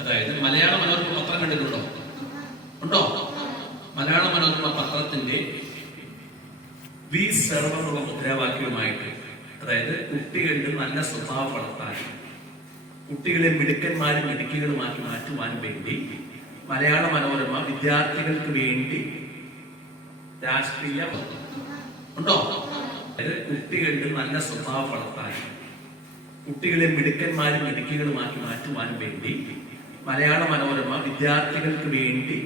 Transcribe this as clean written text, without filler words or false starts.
അതായത് മലയാള മനോരമ പത്രം കണ്ടിട്ടുണ്ടോ? ഉണ്ടോ? മലയാള മനോരമ പത്രത്തിന്റെ വി സെർവെന്നുള്ള മുദ്രാവാക്യവുമായിട്ട്, അതായത് കുട്ടികളിൽ നല്ല സ്വഭാവം വളർത്താൻ, കുട്ടികളെ മിടുക്കന്മാരും മിടുക്കികളുമാക്കി മാറ്റുവാനും വേണ്ടി മലയാള മനോരമ വിദ്യാർത്ഥികൾക്ക് വേണ്ടി രാഷ്ട്രീയ ഉണ്ടോ? അതായത് കുട്ടികളിൽ നല്ല സ്വഭാവം വളർത്താൻ, കുട്ടികളെ മിടുക്കന്മാരും മിടുക്കികളുമാക്കി മാറ്റുവാനും വേണ്ടി മലയാള മനോരമ വിദ്യാർത്ഥികൾക്ക് വേണ്ടി